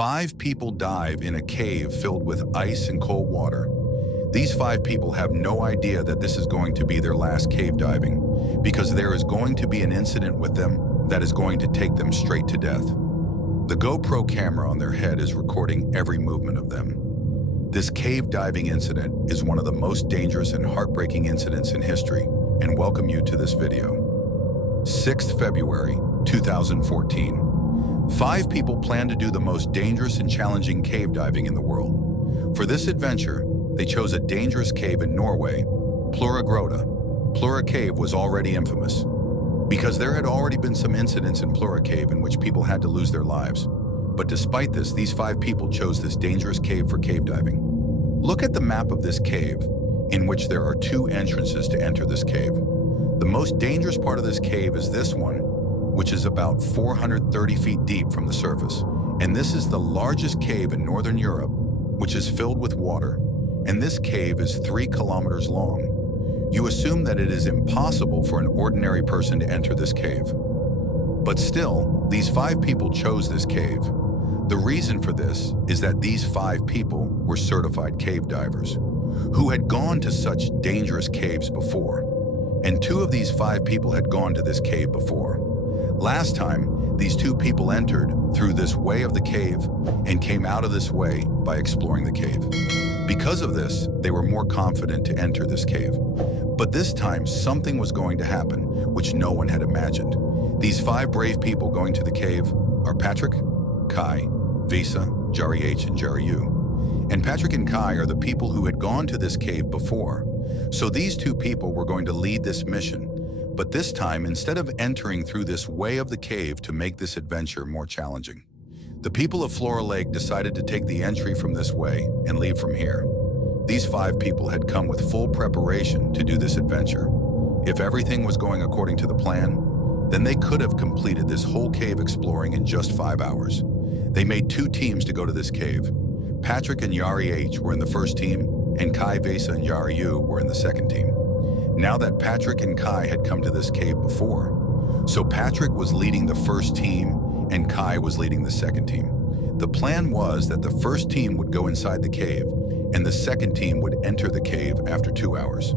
5 people dive in a cave filled with ice and cold water. These 5 people have no idea that this is going to be their last cave diving, because there is going to be an incident with them that is going to take them straight to death. The GoPro camera on their head is recording every movement of them. This cave diving incident is one of the most dangerous and heartbreaking incidents in history, and welcome you to this video. 6th February 2014. 5 people plan to do the most dangerous and challenging cave diving in the world. For this adventure, they chose a dangerous cave in Norway, Plura Grota. Plura Cave was already infamous, because there had already been some incidents in Plura Cave in which people had to lose their lives. But despite this, these 5 people chose this dangerous cave for cave diving. Look at the map of this cave, in which there are 2 entrances to enter this cave. The most dangerous part of this cave is this one, which is about 430 feet deep from the surface. And this is the largest cave in Northern Europe, which is filled with water. And this cave is 3 kilometers long. You assume that it is impossible for an ordinary person to enter this cave. But still, these 5 people chose this cave. The reason for this is that these 5 people were certified cave divers who had gone to such dangerous caves before. And 2 of these 5 people had gone to this cave before. Last time, these 2 people entered through this way of the cave and came out of this way by exploring the cave. Because of this, they were more confident to enter this cave. But this time, something was going to happen, which no one had imagined. These 5 brave people going to the cave are Patrick, Kai, Visa, Jari H, and Jari U. And Patrick and Kai are the people who had gone to this cave before. So these 2 people were going to lead this mission. But this time, instead of entering through this way of the cave to make this adventure more challenging, the people of Flora Lake decided to take the entry from this way and leave from here. These 5 people had come with full preparation to do this adventure. If everything was going according to the plan, then they could have completed this whole cave exploring in just 5 hours. They made 2 teams to go to this cave. Patrick and Jari H were in the first team, and Kai, Vesa, and Jari U were in the second team. Now that Patrick and Kai had come to this cave before, so Patrick was leading the first team and Kai was leading the second team. The plan was that the first team would go inside the cave and the second team would enter the cave after 2 hours.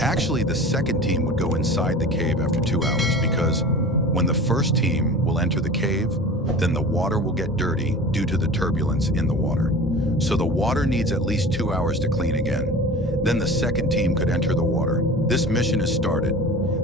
Actually, the second team would go inside the cave after 2 hours because when the first team will enter the cave, then the water will get dirty due to the turbulence in the water. So the water needs at least 2 hours to clean again. Then the second team could enter the water. This mission is started.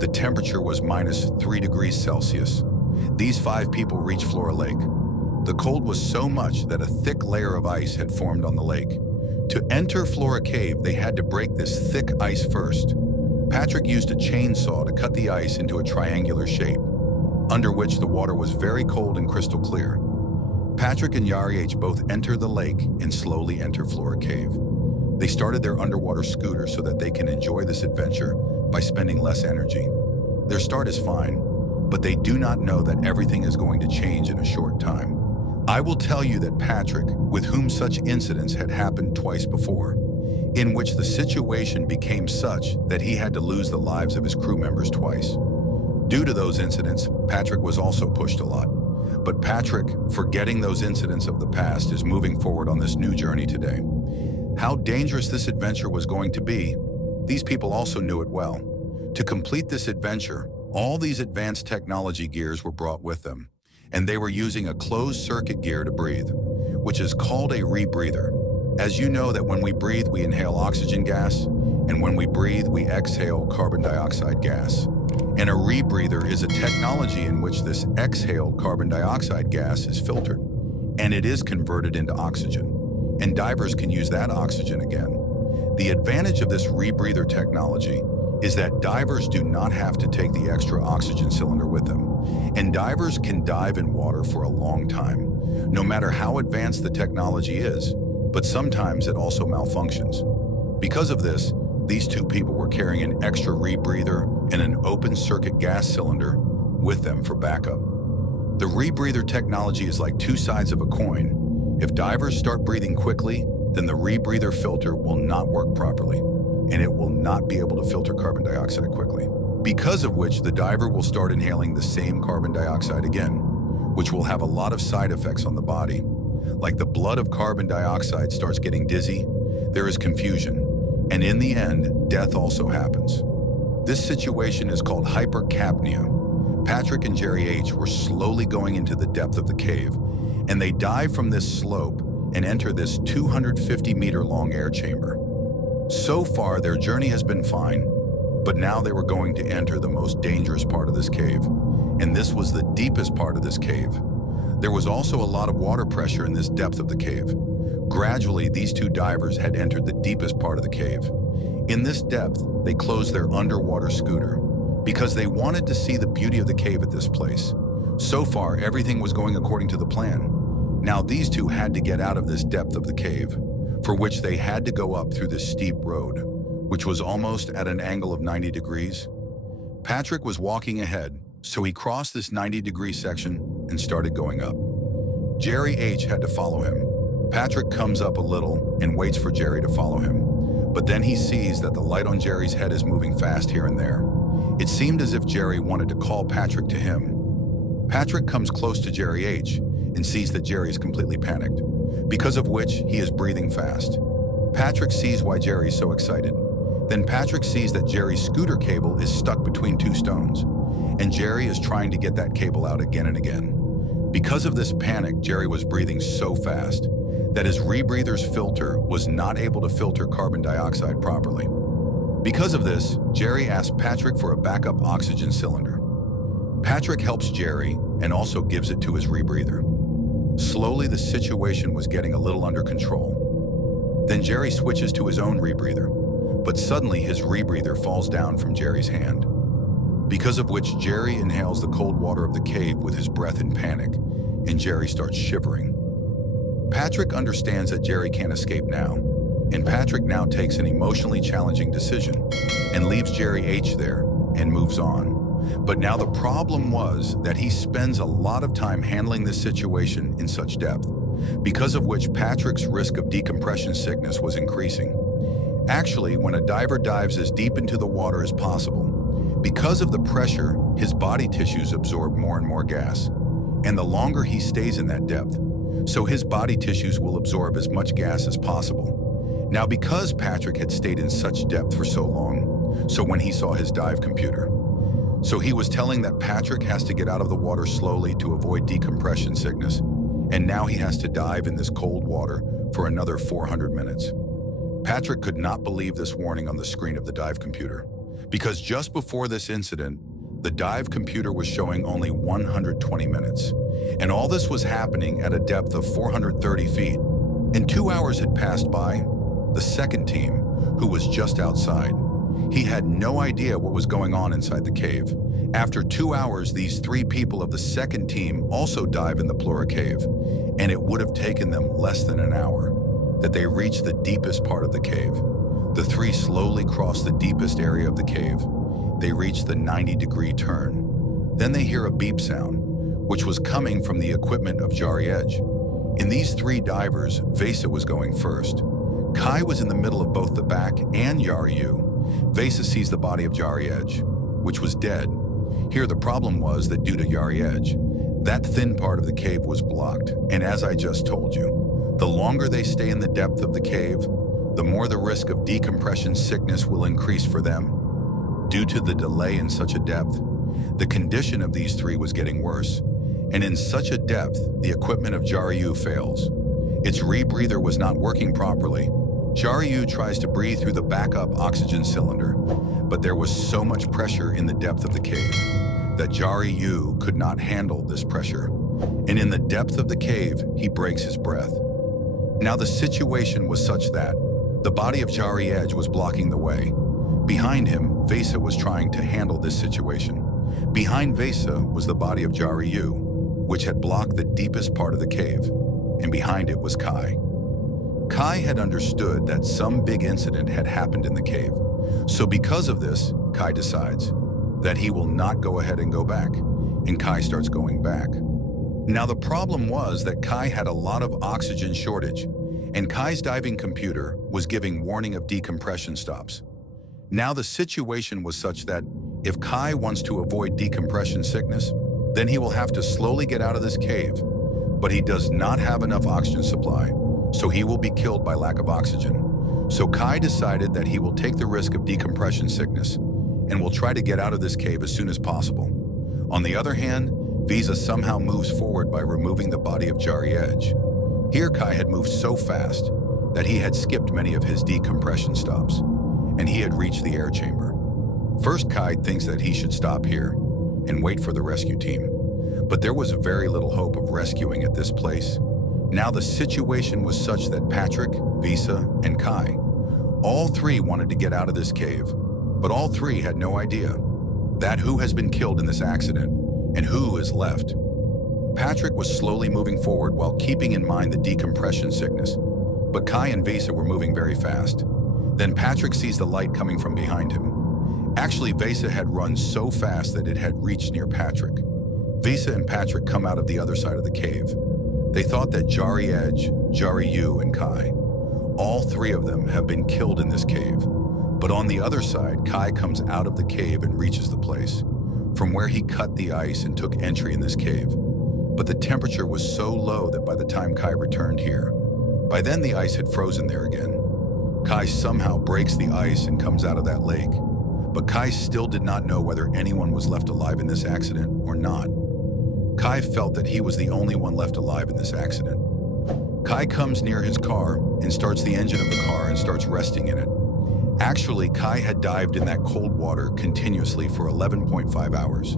The temperature was -3 degrees Celsius. These 5 people reached Flora Lake. The cold was so much that a thick layer of ice had formed on the lake. To enter Flora Cave, they had to break this thick ice first. Patrick used a chainsaw to cut the ice into a triangular shape, under which the water was very cold and crystal clear. Patrick and Jari H both enter the lake and slowly enter Flora Cave. They started their underwater scooter so that they can enjoy this adventure by spending less energy. Their start is fine, but they do not know that everything is going to change in a short time. I will tell you that Patrick, with whom such incidents had happened twice before, in which the situation became such that he had to lose the lives of his crew members twice. Due to those incidents, Patrick was also pushed a lot. But Patrick, forgetting those incidents of the past, is moving forward on this new journey today. How dangerous this adventure was going to be, these people also knew it well. To complete this adventure, all these advanced technology gears were brought with them, and they were using a closed-circuit gear to breathe, which is called a rebreather. As you know that when we breathe, we inhale oxygen gas, and when we breathe, we exhale carbon dioxide gas. And a rebreather is a technology in which this exhaled carbon dioxide gas is filtered, and it is converted into oxygen. And divers can use that oxygen again. The advantage of this rebreather technology is that divers do not have to take the extra oxygen cylinder with them, and divers can dive in water for a long time, no matter how advanced the technology is, but sometimes it also malfunctions. Because of this, these 2 people were carrying an extra rebreather and an open-circuit gas cylinder with them for backup. The rebreather technology is like 2 sides of a coin. If divers start breathing quickly, then the rebreather filter will not work properly, and it will not be able to filter carbon dioxide quickly. Because of which, the diver will start inhaling the same carbon dioxide again, which will have a lot of side effects on the body. Like the blood of carbon dioxide starts getting dizzy, there is confusion, and in the end, death also happens. This situation is called hypercapnia. Patrick and Jerry H. were slowly going into the depth of the cave, and they dive from this slope and enter this 250-meter-long air chamber. So far, their journey has been fine, but now they were going to enter the most dangerous part of this cave, and this was the deepest part of this cave. There was also a lot of water pressure in this depth of the cave. Gradually, these two divers had entered the deepest part of the cave. In this depth, they closed their underwater scooter because they wanted to see the beauty of the cave at this place. So far, everything was going according to the plan. Now these two had to get out of this depth of the cave, for which they had to go up through this steep road, which was almost at an angle of 90 degrees. Patrick was walking ahead, so he crossed this 90-degree section and started going up. Jerry H. had to follow him. Patrick comes up a little and waits for Jerry to follow him, but then he sees that the light on Jerry's head is moving fast here and there. It seemed as if Jerry wanted to call Patrick to him. Patrick comes close to Jerry H. and sees that Jerry is completely panicked, because of which he is breathing fast. Patrick sees why Jerry is so excited. Then Patrick sees that Jerry's scooter cable is stuck between two stones, and Jerry is trying to get that cable out again and again. Because of this panic, Jerry was breathing so fast that his rebreather's filter was not able to filter carbon dioxide properly. Because of this, Jerry asked Patrick for a backup oxygen cylinder. Patrick helps Jerry and also gives it to his rebreather. Slowly, the situation was getting a little under control. Then Jerry switches to his own rebreather, but suddenly his rebreather falls down from Jerry's hand. Because of which Jerry inhales the cold water of the cave with his breath in panic, and Jerry starts shivering. Patrick understands that Jerry can't escape now, and Patrick now takes an emotionally challenging decision and leaves Jerry H. there and moves on. But now the problem was that he spends a lot of time handling this situation in such depth, because of which Patrick's risk of decompression sickness was increasing. Actually, when a diver dives as deep into the water as possible, because of the pressure, his body tissues absorb more and more gas, and the longer he stays in that depth, so his body tissues will absorb as much gas as possible. Now, because Patrick had stayed in such depth for so long, so when he saw his dive computer, so he was telling that Patrick has to get out of the water slowly to avoid decompression sickness, and now he has to dive in this cold water for another 400 minutes. Patrick could not believe this warning on the screen of the dive computer, because just before this incident, the dive computer was showing only 120 minutes. And all this was happening at a depth of 430 feet. And 2 hours had passed by. The second team, who was just outside, he had no idea what was going on inside the cave. After 2 hours, these 3 people of the second team also dive in the Plura cave, and it would have taken them less than an hour that they reached the deepest part of the cave. The 3 slowly crossed the deepest area of the cave. They reached the 90-degree turn. Then they hear a beep sound, which was coming from the equipment of Jari Edge. In these 3 divers, Vesa was going first. Kai was in the middle of both the back and Yariu. Vesa sees the body of Jari Edge, which was dead. Here the problem was that due to Jari Edge, that thin part of the cave was blocked, and as I just told you, the longer they stay in the depth of the cave, the more the risk of decompression sickness will increase for them. Due to the delay in such a depth, the condition of these 3 was getting worse, and in such a depth, the equipment of Jariu fails. Its rebreather was not working properly. Jariu tries to breathe through the backup oxygen cylinder, but there was so much pressure in the depth of the cave that Jariu could not handle this pressure, and in the depth of the cave, he breaks his breath. Now the situation was such that the body of Jari Edge was blocking the way. Behind him, Vesa was trying to handle this situation. Behind Vesa was the body of Jariu, which had blocked the deepest part of the cave, and behind it was Kai. Kai had understood that some big incident had happened in the cave, so because of this, Kai decides that he will not go ahead and go back, and Kai starts going back. Now the problem was that Kai had a lot of oxygen shortage, and Kai's diving computer was giving warning of decompression stops. Now the situation was such that if Kai wants to avoid decompression sickness, then he will have to slowly get out of this cave. but he does not have enough oxygen supply, so he will be killed by lack of oxygen. So Kai decided that he will take the risk of decompression sickness and will try to get out of this cave as soon as possible. On the other hand, Visa somehow moves forward by removing the body of Jari Edge. Here Kai had moved so fast that he had skipped many of his decompression stops, and he had reached the air chamber. First, Kai thinks that he should stop here and wait for the rescue team. But there was very little hope of rescuing at this place. Now the situation was such that Patrick, Visa, and Kai, all three wanted to get out of this cave, but all three had no idea that who has been killed in this accident and who is left. Patrick was slowly moving forward while keeping in mind the decompression sickness, but Kai and Visa were moving very fast. Then Patrick sees the light coming from behind him. Actually, Visa had run so fast that it had reached near Patrick. Visa and Patrick come out of the other side of the cave. They thought that Jari Edge, Jari Yu, and Kai, all three of them have been killed in this cave. But on the other side, Kai comes out of the cave and reaches the place from where he cut the ice and took entry in this cave. But the temperature was so low that by the time Kai returned here, by then the ice had frozen there again. Kai somehow breaks the ice and comes out of that lake. But Kai still did not know whether anyone was left alive in this accident or not. Kai felt that he was the only one left alive in this accident. Kai comes near his car and starts the engine of the car and starts resting in it. Actually, Kai had dived in that cold water continuously for 11.5 hours.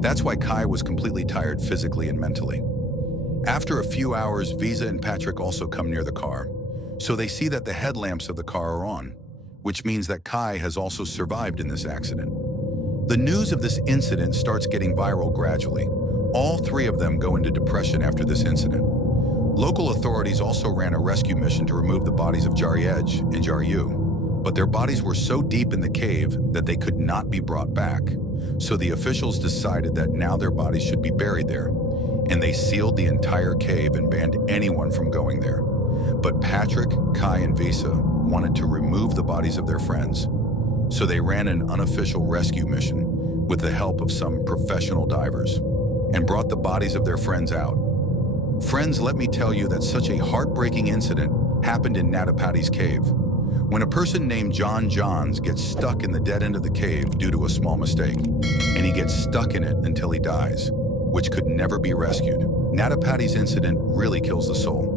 That's why Kai was completely tired physically and mentally. After a few hours, Visa and Patrick also come near the car, so they see that the headlamps of the car are on, which means that Kai has also survived in this accident. The news of this incident starts getting viral gradually. All three of them go into depression after this incident. Local authorities also ran a rescue mission to remove the bodies of Jari Edge and Jari Yu, but their bodies were so deep in the cave that they could not be brought back. So the officials decided that now their bodies should be buried there, and they sealed the entire cave and banned anyone from going there. But Patrick, Kai, and Visa wanted to remove the bodies of their friends, so they ran an unofficial rescue mission with the help of some professional divers and brought the bodies of their friends out. Friends, let me tell you that such a heartbreaking incident happened in Natapati's cave. When a person named John Johns gets stuck in the dead end of the cave due to a small mistake, and he gets stuck in it until he dies, which could never be rescued. Natapati's incident really kills the soul.